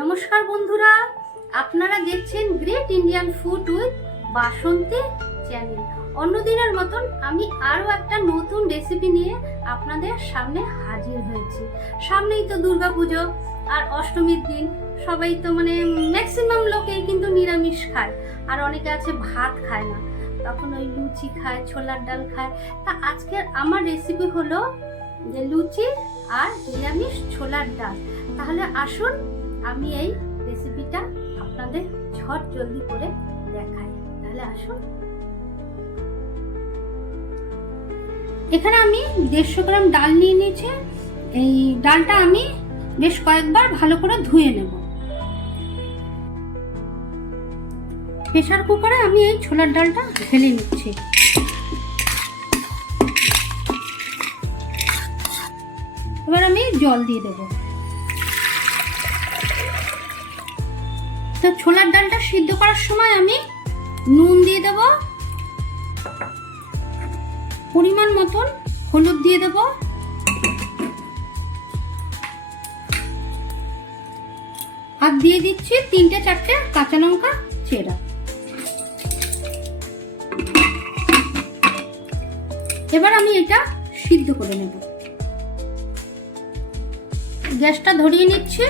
নমস্কার বন্ধুরা, আপনারা দেখছেন great Indian food with Basanti channel. অন্যদিনের মতন আমি আরও একটা নতুন রেসিপি নিয়ে আপনাদের সামনে হাজির হয়েছি। সামনেই তো দুর্গাপুজো আর অষ্টমীর দিন, সবাই তো ম্যাক্সিমাম লোকেই কিন্তু নিরামিষ খায়, আর অনেকে আছে ভাত খায় না, তখন ওই লুচি খায়, ছোলার ডাল খায়। তা আজকের আমার রেসিপি হলো যে লুচি আর নিরামিষ ছোলার ডাল। তাহলে আসুন আমি এই রেসিপিটা আপনাদের ঝট জলদি করে দেখাই। তাহলে আসুন। এখানে আমি 150 গ্রাম ডাল নিয়ে নিয়েছি। এই ডালটা আমি বেশ কয়েকবার ভালো করে ধুয়ে নেব। প্রেসার কুকারে আমি এই ছোলার ডালটা ঢেলে নিচ্ছি। এবার আমি জল দিয়ে দেবো। তো ছোলার ডালটা সিদ্ধ করার সময় আমি নুন দিয়ে দেব, পরিমাণ মতন হলুদ দিয়ে দেব, আর দিয়ে দিচ্ছি 3-4টে কাঁচা লঙ্কা চেরা। এবার আমি এটা সিদ্ধ করে নেব। গ্যাসটা ধরিয়ে নিচ্ছি।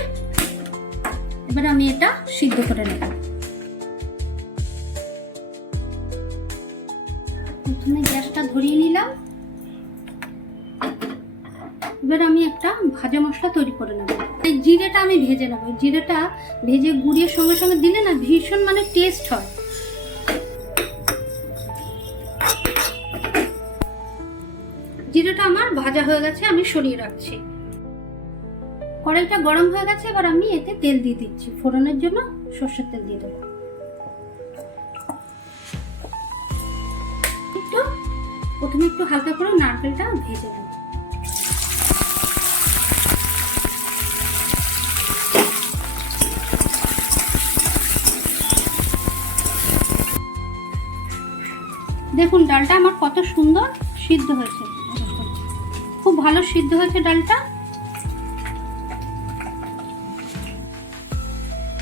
এবার আমি এটা সিদ্ধ করে নেব। প্রথমে গ্যাসটা ধরিয়ে নিলাম। এবার আমি একটা ভাজা মশলা তৈরি করে নেব। এই জিরেটা আমি ভেজে নেব। জিরেটা ভেজে গুঁড়িয়ে সঙ্গে সঙ্গে দিলে না ভীষণ টেস্ট হয়। জিরেটা আমার ভাজা হয়ে গেছে, আমি সরিয়ে রাখছি। কড়াইটা গরম হয়ে গেছে। এবার আমি এতে তেল দিয়ে দিচ্ছি। ফোড়নের জন্য সরষের তেল দিয়ে দেবো। প্রথমে একটু হালকা করে নারকেলটা ভেজে নেব। দেখুন ডালটা আমার কত সুন্দর সিদ্ধ হয়েছে, খুব ভালো সিদ্ধ হয়েছে ডালটা।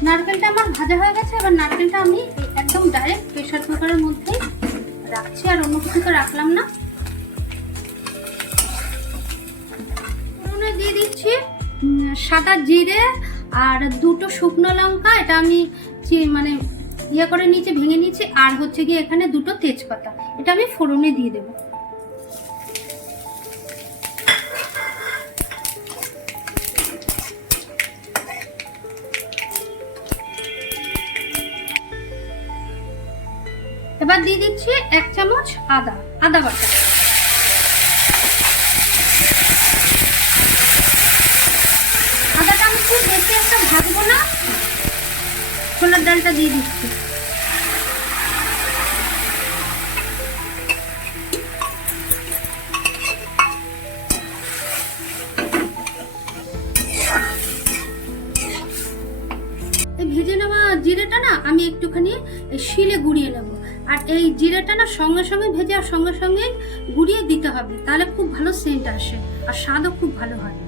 নারকেলটা আমার ভাজা হয়ে গেছে। এবার নারকেলটা আমি একদম ডাইরেক্ট প্রেসার কুকারের মধ্যে রাখছি, আর অন্য কিছু তো রাখলাম না। দিয়ে দিচ্ছি সাদা জিরে আর 2টো শুকনো লঙ্কা। এটা আমি ইয়ে করে নিচে ভেঙে নিয়েছি। আর হচ্ছে গিয়ে এখানে 2টো তেজপাতা, এটা আমি ফোড়নে দিয়ে দেবো। এবার দিয়ে দিচ্ছি 1 চামচ আদা বাটা। আদাটা আমি খুব বেশি একটা ভাজবো না, ছোলার ডালটা দিয়ে দিচ্ছি। ভেজে নেওয়া জিরেটা না আমি একটুখানি শিলে গুঁড়িয়ে নেব। আর এই জিরেটা না সঙ্গে সঙ্গে ভেজে আর সঙ্গে সঙ্গে গুঁড়িয়ে দিতে হবে, তাহলে খুব ভালো সেন্ট আসে আর স্বাদও খুব ভালো হয়।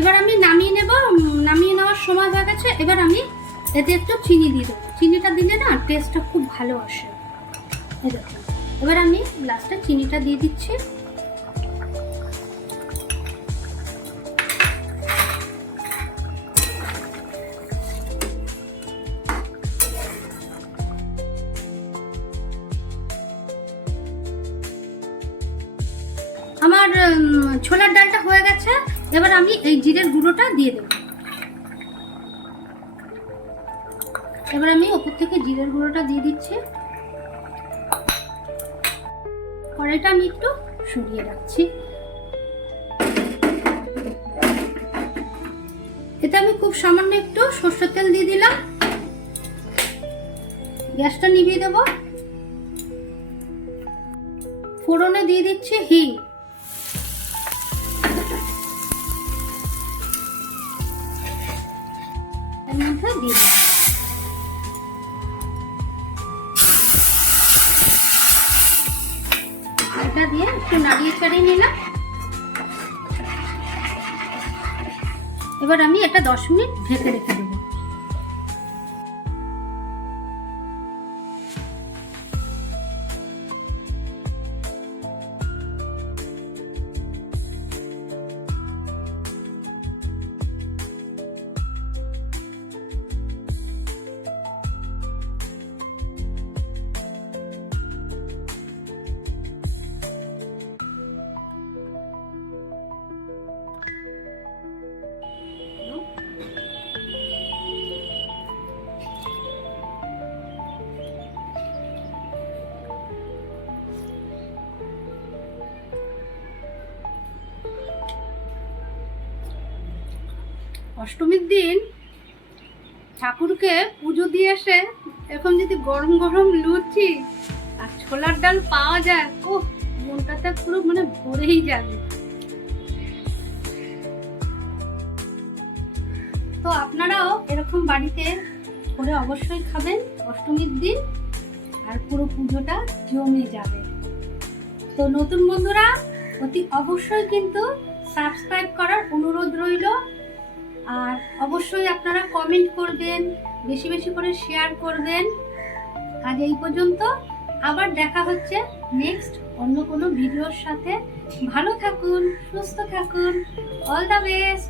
এবার আমি নামিয়ে নেব। নামিয়ে নেওয়ার সময় হয়ে গেছে। এবার আমি এতে একটু চিনি দিয়ে দেবো। চিনিটা দিলে না টেস্টটা খুব ভালো আসে। এবার আমি লাস্টে চিনিটা দিয়ে দিচ্ছি। আমার ছোলার ডালটা হয়ে গেছে। এবার আমি এই জিরের গুঁড়োটা দিয়ে দেব। এবার আমি ওপর থেকে জিরের গুঁড়োটা দিয়ে দিচ্ছি। কড়াইটা আমি একটু সরিয়ে রাখছি। এতে আমি খুব সামান্য একটু সরষের তেল দিয়ে দিলাম। গ্যাসটা নিভিয়ে দেবো। ফোড়নে দিয়ে দিচ্ছি হিং। এর মধ্যে দিয়ে দিচ্ছি এটা দিয়ে একটু নাড়িয়ে চাড়িয়ে নিলাম। এবার আমি এটা 10 মিনিট ঢেকে রেখে দেবো। অষ্টমীর দিন ঠাকুরকে পুজো দিয়ে এসে এখন যদি গরম গরম লুচি আর ছোলার ডাল পাওয়া যায়, ও মনটাতে পুরো মানে ভরেই যাবে। তো আপনারাও এরকম বাড়িতে করে অবশ্যই খাবেন অষ্টমীর দিন, আর পুরো পুজোটা জমে যাবে। তো নতুন বন্ধুরা অতি অবশ্যই কিন্তু সাবস্ক্রাইব করার অনুরোধ রইল, আর অবশ্যই আপনারা কমেন্ট করবেন, বেশি বেশি করে শেয়ার করবেন। আজ এই পর্যন্ত, আবার দেখা হচ্ছে নেক্সট অন্য কোনো ভিডিওর সাথে। ভালো থাকুন, সুস্থ থাকুন, অল দ্য বেস্ট।